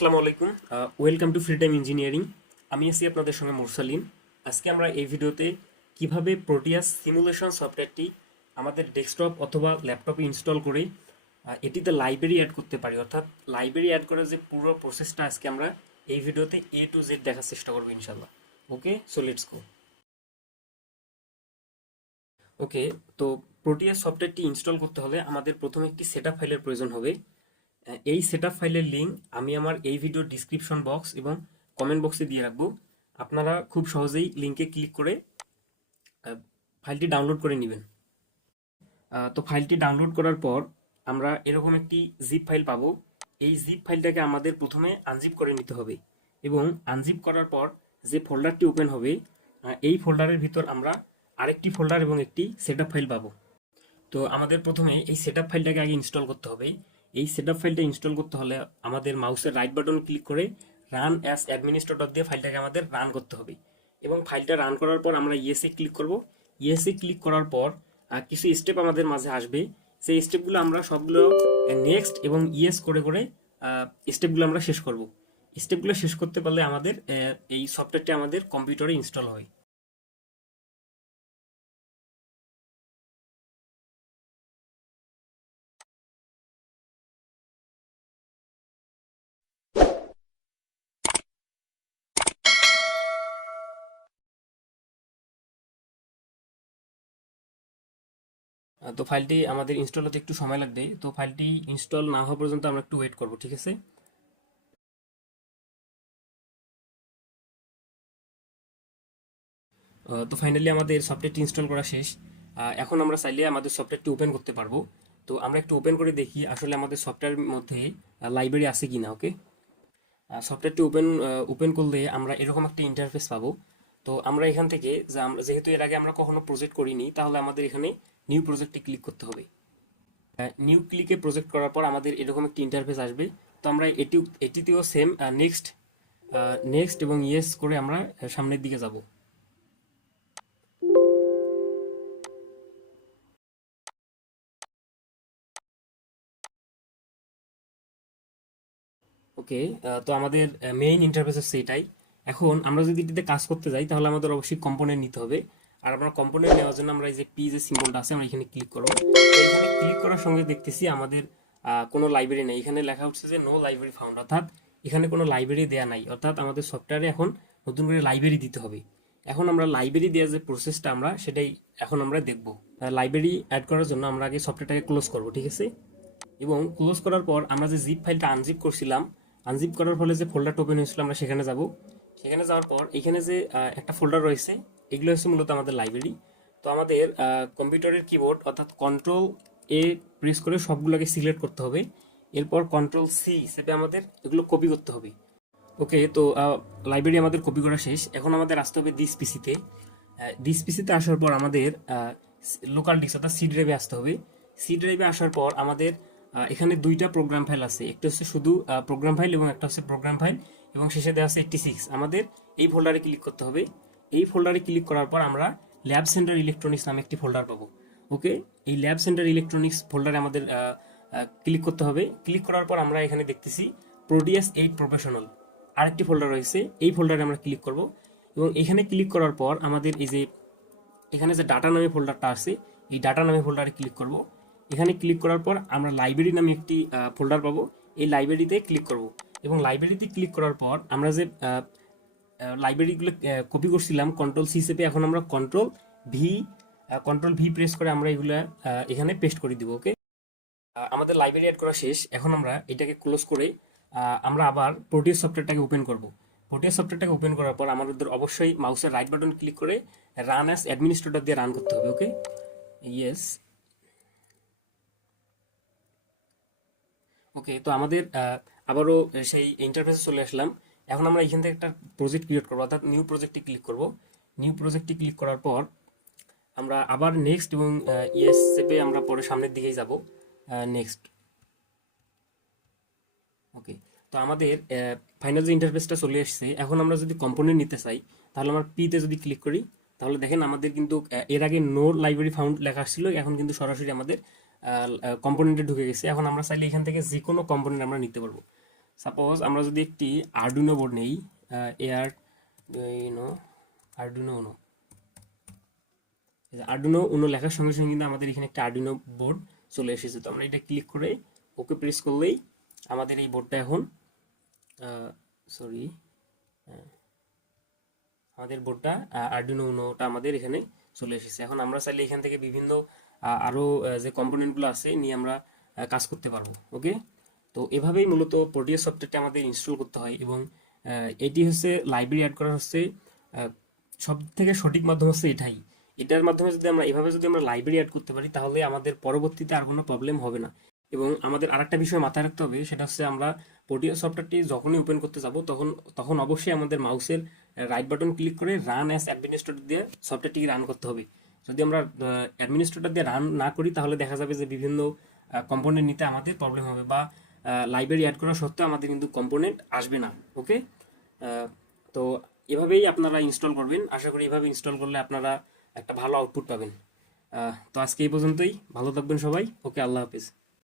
আসসালামু আলাইকুম। Welcome to free time engineering. আমি আছি আপনাদের সঙ্গে মুরসালিন। আজকে আমরা এই ভিডিওতে কিভাবে প্রোটিয়াস সিমুলেশন সফটওয়্যারটি আমাদের ডেস্কটপ অথবা ল্যাপটপে ইনস্টল করে এটিতে লাইব্রেরি অ্যাড করতে পারি, অর্থাৎ লাইব্রেরি অ্যাড করার যে পুরো প্রসেসটা আজকে আমরা এই ভিডিওতে এ টু জেড দেখার চেষ্টা করবো ইনশাল্লাহ। ওকে, সো লেটস গো। ওকে, তো প্রোটিয়াস সফটওয়্যারটি ইনস্টল করতে হলে আমাদের প্রথমে একটি সেটআপ ফাইলের প্রয়োজন হবে। এই সেটআপ ফাইলের লিঙ্ক আমি আমার এই ভিডিওর ডিসক্রিপশন বক্স এবং কমেন্ট বক্সে দিয়ে রাখবো। আপনারা খুব সহজেই লিঙ্কে ক্লিক করে ফাইলটি ডাউনলোড করে নেবেন। তো ফাইলটি ডাউনলোড করার পর আমরা এরকম একটি জিপ ফাইল পাবো। এই জিপ ফাইলটাকে আমাদের প্রথমে আনজিপ করে নিতে হবে এবং আনজিপ করার পর যে ফোল্ডারটি ওপেন হবে এই ফোল্ডারের ভিতর আমরা আরেকটি ফোল্ডার এবং একটি সেটআপ ফাইল পাবো। তো আমাদের প্রথমে এই সেটআপ ফাইলটাকে আগে ইনস্টল করতে হবে। এই সেটআপ ফাইলটা ইনস্টল করতে হলে আমাদের মাউসের রাইট বাটন ক্লিক করে রান অ্যাজ অ্যাডমিনিস্ট্রেটর দিয়ে ফাইলটাকে আমাদের রান করতে হবে এবং ফাইলটা রান করার পর আমরা ইয়েসে ক্লিক করব। ইয়েসে ক্লিক করার পর কিছু স্টেপ আমাদের মাঝে আসবে। সেই স্টেপগুলো আমরা সবগুলো নেক্সট এবং ইয়েস করে করে স্টেপগুলো আমরা শেষ করব। স্টেপগুলো শেষ করতে পারলে আমাদের এই সফটওয়্যারটি আমাদের কম্পিউটারে ইনস্টল হয়। তো ফাইলটি আমাদের ইনস্টল হতে একটু সময় লাগবে, তো ফাইলটি ইনস্টল না হওয়া পর্যন্ত আমরা একটু ওয়েট করব, ঠিক আছে? তো ফাইনালি আমাদের সফটওয়্যারটি ইনস্টল করা শেষ। এখন আমরা চাইলে আমাদের সফটওয়্যারটি ওপেন করতে পারবো। তো আমরা একটু ওপেন করে দেখি আসলে আমাদের সফটওয়্যারের মধ্যে লাইব্রেরি আছে কি না। ওকে, সফটওয়্যারটি ওপেন করলে আমরা এরকম একটা ইন্টারফেস পাবো। তো আমরা এখান থেকে যেহেতু এর আগে আমরা কখনো প্রজেক্ট করিনি, তাহলে আমাদের এখানে নিউ প্রজেক্টে ক্লিক করতে হবে। নিউ ক্লিকে প্রজেক্ট করার পর আমাদের এরকম একটি ইন্টারফেস আসবে। তো আমরা এটিতেও সেম নেক্সট নেক্সট এবং ইয়েস করে আমরা সামনের দিকে যাব। ওকে, তো আমাদের মেইন ইন্টারফেস হচ্ছে এটাই। এখন আমরা যদি এটিতে কাজ করতে যাই তাহলে আমাদের অবশ্যই কম্পোনেন্ট নিতে হবে। আর আমরা কম্পোনেন্ট নেওয়ার জন্য আমরা এই যে পি যে সিম্বলটা আছে আমরা এখানে ক্লিক করব। এখানে ক্লিক করার সঙ্গে দেখতেছি আমাদের কোনো লাইব্রেরি নেই। এখানে লেখা হচ্ছে যে নো লাইব্রেরি ফাউন্ড, অর্থাৎ এখানে কোনো লাইব্রেরি দেয়া নাই, অর্থাৎ আমাদের সফটওয়্যারে এখন নতুন করে লাইব্রেরি দিতে হবে। এখন আমরা লাইব্রেরি দেওয়ার যে প্রসেসটা আমরা সেটাই এখন আমরা দেখব। লাইব্রেরি অ্যাড করার জন্য আমরা আগে সফটওয়্যারটাকে ক্লোজ করব, ঠিক আছে? এবং ক্লোজ করার পর আমরা যে জিপ ফাইলটা আনজিপ করছিলাম, আনজিপ করার ফলে যে ফোল্ডারটা ওপেন হয়েছিল আমরা সেখানে যাব। সেখানে যাওয়ার পর এখানে যে একটা ফোল্ডার রয়েছে, এগুলো হচ্ছে মূলত আমাদের লাইব্রেরি। তো আমাদের কম্পিউটারের কিবোর্ড অর্থাৎ কন্ট্রোল এ প্রেস করে সবগুলোকে সিলেক্ট করতে হবে। এরপর কন্ট্রোল সি হিসেবে আমাদের এগুলো কপি করতে হবে। ওকে, তো লাইব্রেরি আমাদের কপি করা শেষ। এখন আমাদের আসতে হবে দিস পিসিতে। দিস পিসিতে আসার পর আমাদের লোকাল ডিস্ক অর্থাৎ সি ড্রাইভে আসতে হবে। সি ড্রাইভে আসার পর আমাদের এখানে দুইটা প্রোগ্রাম ফাইল আছে, একটা হচ্ছে শুধু প্রোগ্রাম ফাইল এবং একটা হচ্ছে প্রোগ্রাম ফাইল এবং শেষে দেওয়া আছে 86। আমাদের এই ফোল্ডারে ক্লিক করতে হবে। এই ফোল্ডারে ক্লিক করার পর আমরা ল্যাব সেন্টার ইলেকট্রনিক্স নামে একটি ফোল্ডার পাবো। ওকে, এই ল্যাব সেন্টার ইলেকট্রনিক্স ফোল্ডারে আমাদের ক্লিক করতে হবে। ক্লিক করার পর আমরা এখানে দেখতেছি প্রোডিয়াস 8 প্রফেশনাল আরেকটি ফোল্ডার রয়েছে, এই ফোল্ডারে আমরা ক্লিক করব এবং এখানে ক্লিক করার পর আমাদের এই যে এখানে যে ডাটা নামে ফোল্ডারটা আছে এই ডাটা নামে ফোল্ডারে ক্লিক করব। এখানে ক্লিক করার পর আমরা লাইব্রেরি নামে একটি ফোল্ডার পাবো, এই লাইব্রেরিতে ক্লিক করব এবং লাইব্রেরিতে ক্লিক করার পর আমরা যে লাইব্রেরিগুলো কপি করছিলাম কন্ট্রোল সি চেপে এখন আমরা কন্ট্রোল ভি প্রেস করে আমরা এগুলো এখানে পেস্ট করে দিব। ওকে, আমাদের লাইব্রেরি অ্যাড করা শেষ। এখন আমরা এটাকে ক্লোজ করে আমরা আবার প্রোটিয়াস সফটওয়্যারটাকে ওপেন করব। প্রোটিয়াস সফটওয়্যারটাকে ওপেন করার পর আমাদের অবশ্যই মাউসের রাইট বাটন ক্লিক করে রান অ্যাজ অ্যাডমিনিস্ট্রেটর দিয়ে রান করতে হবে। ওকে, ইয়েস। ওকে, তো আমাদের আবারও সেই ইন্টারফেসে চলে আসলাম। এখন আমরা এখান থেকে একটা প্রজেক্ট ক্রিয়েট করবো, অর্থাৎ নিউ প্রজেক্টে ক্লিক করব। নিউ প্রজেক্টে ক্লিক করার পর আমরা আবার নেক্সট এবং ইয়েস চেপে আমরা পরে সামনের দিকেই যাব। নেক্সট। ওকে, তো আমাদের ফাইনাল যে ইন্টারফেসটা চলে আসছে। এখন আমরা যদি কম্পোনেন্ট নিতে চাই তাহলে আমরা পিতে যদি ক্লিক করি তাহলে দেখেন আমাদের কিন্তু এর আগে নো লাইব্রেরি ফাউন্ড লেখা আসছিল, এখন কিন্তু সরাসরি আমাদের কম্পোনেন্টে ঢুকে গেছে। এখন আমরা চাইলে এখান থেকে যে কোনো কম্পোনেন্ট আমরা নিতে পারবো। সাপোজ আমরা যদি একটি আরডুইনো বোর্ড নেই, AR Arduino Uno, Arduino Uno লেখার সঙ্গে সঙ্গে কিন্তু আমাদের এখানে একটা আরডুইনো বোর্ড চলে এসেছে। তো আমরা এটা ক্লিক করে ওকে প্রেস করলেই আমাদের এই বোর্ডটা এখন সরি আমাদের বোর্ডটা আরডুইনো উনোটা আমাদের এখানে চলে এসেছে। এখন আমরা চাইলে এখান থেকে বিভিন্ন আরও যে কম্পোনেন্টগুলো আছে নিয়ে আমরা কাজ করতে পারবো। ওকে, তো এভাবেই মূলত প্রোটিয়াস সফটওয়্যারটা আমাদের ইনস্টল করতে হয় এবং এটি হচ্ছে লাইব্রেরি অ্যাড করা হচ্ছে সব থেকে সঠিক মাধ্যম হচ্ছে এটাই। এটার মাধ্যমে যদি আমরা এভাবে যদি আমরা লাইব্রেরি অ্যাড করতে পারি তাহলে আমাদের পরবর্তীতে আর কোনো প্রবলেম হবে না। এবং আমাদের আরেকটা বিষয় মাথায় রাখতে হবে, সেটা হচ্ছে আমরা প্রোটিয়াস সফটওয়্যারটি যখনই ওপেন করতে যাব তখন তখন অবশ্যই আমাদের মাউসের রাইট বাটন ক্লিক করে রান অ্যাজ অ্যাডমিনিস্ট্রেটর দিয়ে সফটওয়্যারটিকে রান করতে হবে। যদি আমরা অ্যাডমিনিস্ট্রেটর দিয়ে রান না করি তাহলে দেখা যাবে যে বিভিন্ন কম্পোনেন্ট নিতে আমাদের প্রবলেম হবে বা লাইব্রেরি অ্যাড করা সত্ত্বেও আমাদের কিন্তু কম্পোনেন্ট আসবে না। ওকে, তো এভাবেই আপনারা ইনস্টল করবেন। আশা করি এভাবে ইনস্টল করলে আপনারা একটা ভালো আউটপুট পাবেন। তো আজকে এই পর্যন্তই, ভালো থাকবেন সবাই। ওকে, আল্লাহ হাফিজ।